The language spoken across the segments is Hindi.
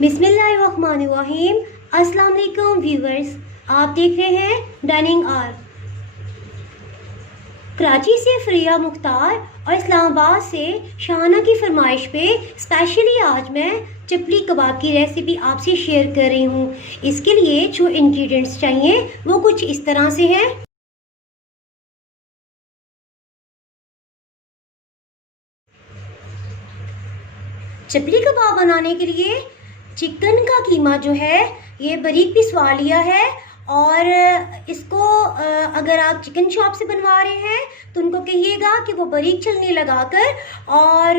बिस्मिल्लाहिर्रहमानिर्रहीम। अस्सलाम वालेकुम व्यूवर्स, आप देख रहे हैं डाइनिंग आर। कराची से फरिया मुख्तार और इस्लामाबाद से शाहाना की फरमाइश पे स्पेशली आज मैं चपली कबाब की रेसिपी आपसे शेयर कर रही हूँ। इसके लिए जो इंग्रेडिएंट्स चाहिए वो कुछ इस तरह से हैं। चपली कबाब बनाने के लिए चिकन का कीमा जो है ये बारीक पिसवा लिया है। और इसको अगर आप चिकन शॉप से बनवा रहे हैं तो उनको कहिएगा कि वो बारीक छलनी लगाकर और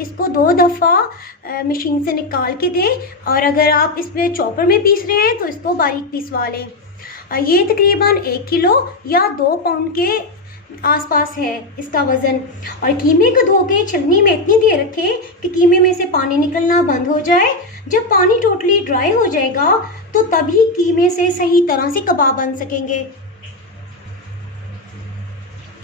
इसको 2 दफ़ा मशीन से निकाल के दें। और अगर आप इसमें चॉपर में पीस रहे हैं तो इसको बारीक पिसवा लें। ये तकरीबन 1 किलो या 2 पाउंड के आसपास है इसका वज़न। और कीमे को धो के छलनी में इतनी देर रखें कि कीमे में से पानी निकलना बंद हो जाए। जब पानी टोटली ड्राई हो जाएगा तो तभी कीमे से सही तरह से कबाब बन सकेंगे।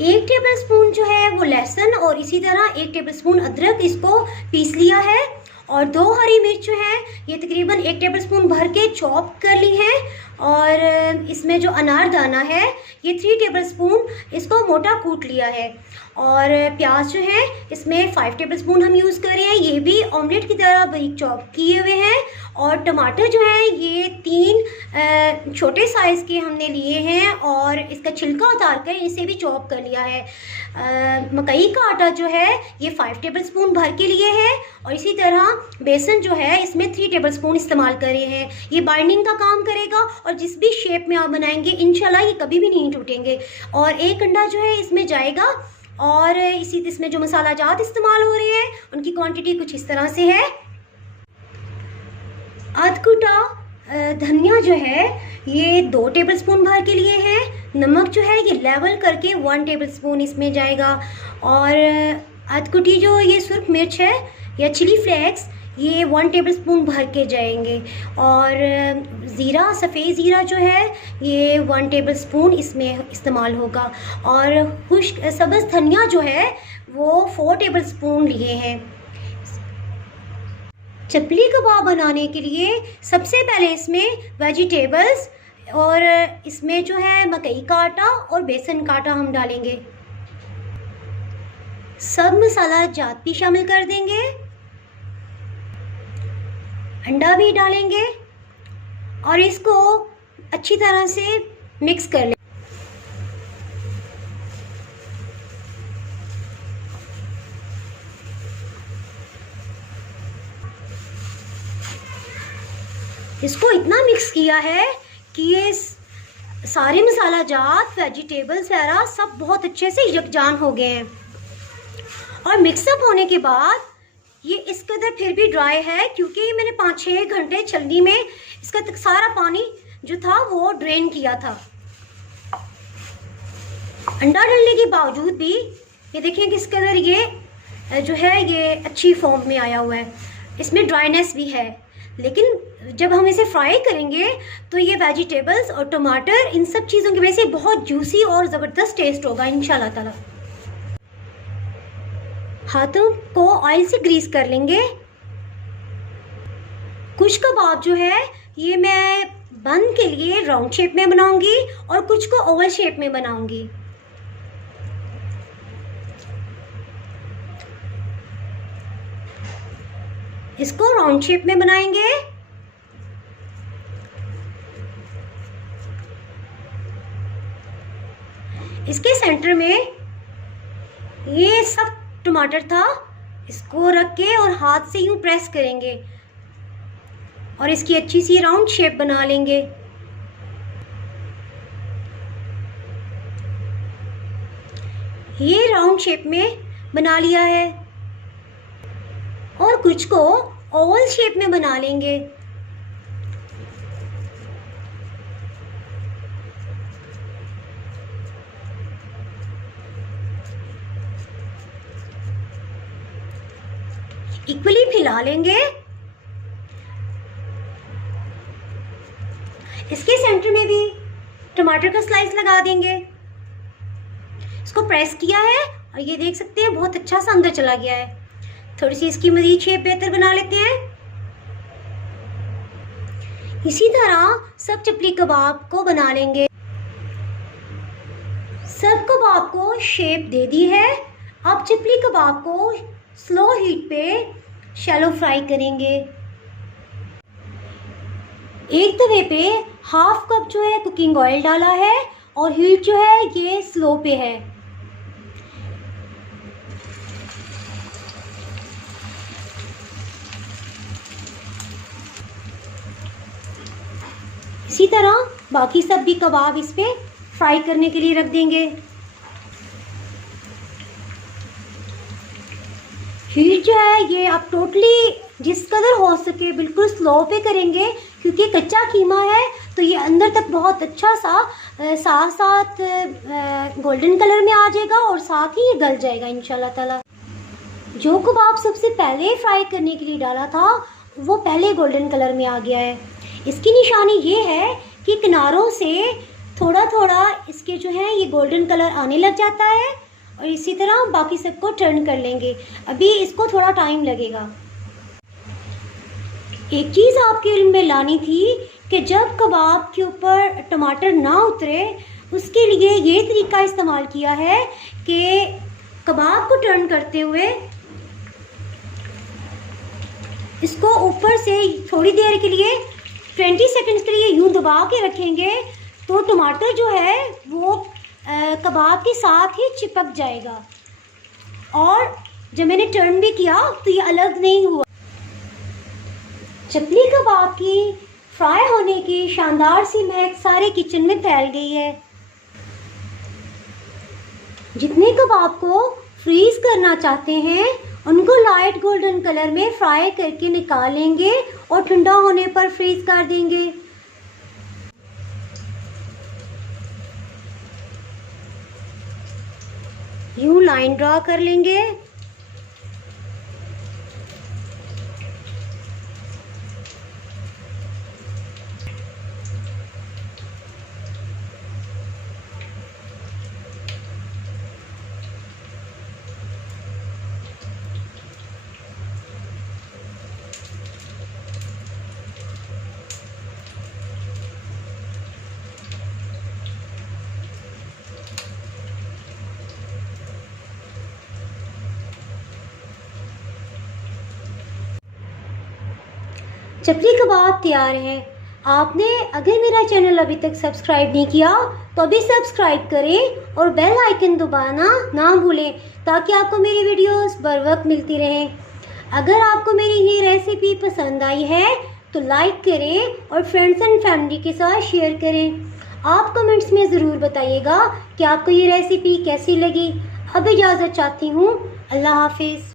1 टेबलस्पून जो है वो लहसुन और इसी तरह 1 टेबलस्पून अदरक इसको पीस लिया है। और 2 हरी मिर्च जो है ये तकरीबन 1 टेबलस्पून भर के चॉप कर ली है। और इसमें जो अनारदाना है ये 3 टेबलस्पून इसको मोटा कूट लिया है। और प्याज जो है इसमें 5 टेबलस्पून हम यूज़ कर रहे हैं, ये भी ऑमलेट की तरह बारीक चॉप किए हुए हैं। और टमाटर जो है ये 3 छोटे साइज़ के हमने लिए हैं और इसका छिलका उतार कर इसे भी चॉप कर लिया है। मकई का आटा जो है ये 5 टेबलस्पून भर के लिए है। और इसी तरह बेसन जो है इसमें 3 टेबलस्पून इस्तेमाल कर रहे हैं। ये बाइंडिंग का काम करेगा और जिस भी शेप में आप बनाएंगे इंशाल्लाह ये कभी भी नहीं टूटेंगे। और 1 अंडा जो है इसमें जाएगा। और इसमें जो मसाला जात इस्तेमाल हो रहे हैं उनकी क्वांटिटी कुछ इस तरह से है। अधकुटा धनिया जो है ये 2 टेबलस्पून भर के लिए है। नमक जो है ये लेवल करके 1 टेबलस्पून इसमें जाएगा। और अधकुटी जो ये सुर्ख मिर्च है या चिली फ्लेक्स ये 1 टेबलस्पून भर के जाएंगे। और ज़ीरा, सफ़ेद ज़ीरा जो है ये 1 टेबलस्पून इसमें इस्तेमाल होगा। और खुश्क सब्ज़ धनिया जो है वो 4 टेबलस्पून लिए हैं। चपली कबाब बनाने के लिए सबसे पहले इसमें वेजिटेबल्स और इसमें जो है मकई का आटा और बेसन का आटा हम डालेंगे। सब मसाला जात भी शामिल कर देंगे, अंडा भी डालेंगे और इसको अच्छी तरह से मिक्स कर लें। इसको इतना मिक्स किया है कि ये सारे मसाला जात, वेजिटेबल्स वगैरह सब बहुत अच्छे से यकजान हो गए हैं। और मिक्सअप होने के बाद ये इस कदर फिर भी ड्राई है क्योंकि मैंने 5-6 घंटे छलनी में इसका सारा पानी जो था वो ड्रेन किया था। अंडा डालने के बावजूद भी ये देखें किस कदर ये जो है ये अच्छी फॉर्म में आया हुआ है। इसमें ड्राइनेस भी है, लेकिन जब हम इसे फ्राई करेंगे तो ये वेजिटेबल्स और टमाटर इन सब चीज़ों की वजह से बहुत जूसी और ज़बरदस्त टेस्ट होगा इंशाल्लाह ताला। हाथों को ऑयल से ग्रीस कर लेंगे। कुछ कबाब जो है ये मैं बन के लिए राउंड शेप में बनाऊंगी और कुछ को ओवल शेप में बनाऊंगी। इसको राउंड शेप में बनाएंगे। इसके सेंटर में ये सब टमाटर था, इसको रख के और हाथ से यूं प्रेस करेंगे और इसकी अच्छी सी राउंड शेप बना लेंगे। ये राउंड शेप में बना लिया है और कुछ को ओवल शेप में बना लेंगे। इक्वली फैला लेंगे। इसके सेंटर में भी टमाटर का स्लाइस लगा देंगे। इसको प्रेस किया है और ये देख सकते हैं बहुत अच्छा सा अंदर चला गया है। थोड़ी सी इसकी मज़ीद शेप बेहतर बना लेते हैं। इसी तरह सब चपली कबाब को बना लेंगे। सब कबाब को शेप दे दी है। अब चपली कबाब को स्लो हीट पे शैलो फ्राई करेंगे। एक तवे पे हाफ कप जो है कुकिंग ऑयल डाला है और हीट जो है ये स्लो पे है। इसी तरह बाकी सब भी कबाब इस पे फ्राई करने के लिए रख देंगे। हीट जो है ये आप टोटली जिस कदर हो सके बिल्कुल स्लो पे करेंगे, क्योंकि कच्चा कीमा है तो ये अंदर तक बहुत अच्छा सा साथ साथ गोल्डन कलर में आ जाएगा और साथ ही ये गल जाएगा इंशाल्लाह ताला। जो कबाब सबसे पहले फ्राई करने के लिए डाला था वो पहले गोल्डन कलर में आ गया है। इसकी निशानी ये है कि किनारों से थोड़ा थोड़ा इसके जो है ये गोल्डन कलर आने लग जाता है और इसी तरह बाकी सबको टर्न कर लेंगे। अभी इसको थोड़ा टाइम लगेगा। एक चीज़ आपके इल्म में लानी थी कि जब कबाब के ऊपर टमाटर ना उतरे उसके लिए ये तरीका इस्तेमाल किया है कि कबाब को टर्न करते हुए इसको ऊपर से थोड़ी देर के लिए 20 सेकंड्स के लिए यूं दबा के रखेंगे तो टमाटर जो है वो कबाब के साथ ही चिपक जाएगा। और जब मैंने टर्न भी किया तो ये अलग नहीं हुआ। चपली कबाब की फ्राई होने की शानदार सी महक सारे किचन में फैल गई है। जितने कबाब को फ्रीज करना चाहते हैं उनको लाइट गोल्डन कलर में फ्राई करके निकालेंगे और ठंडा होने पर फ्रीज कर देंगे। यूं लाइन ड्रा कर लेंगे। चपली कबाब तैयार है। आपने अगर मेरा चैनल अभी तक सब्सक्राइब नहीं किया तो अभी सब्सक्राइब करें और बेल आइकन दबाना ना भूलें ताकि आपको मेरी वीडियोस बर वक्त मिलती रहें। अगर आपको मेरी ये रेसिपी पसंद आई है तो लाइक करें और फ्रेंड्स एंड फैमिली के साथ शेयर करें। आप कमेंट्स में ज़रूर बताइएगा कि आपको ये रेसिपी कैसी लगी। अब इजाज़त चाहती हूँ। अल्लाह हाफिज़।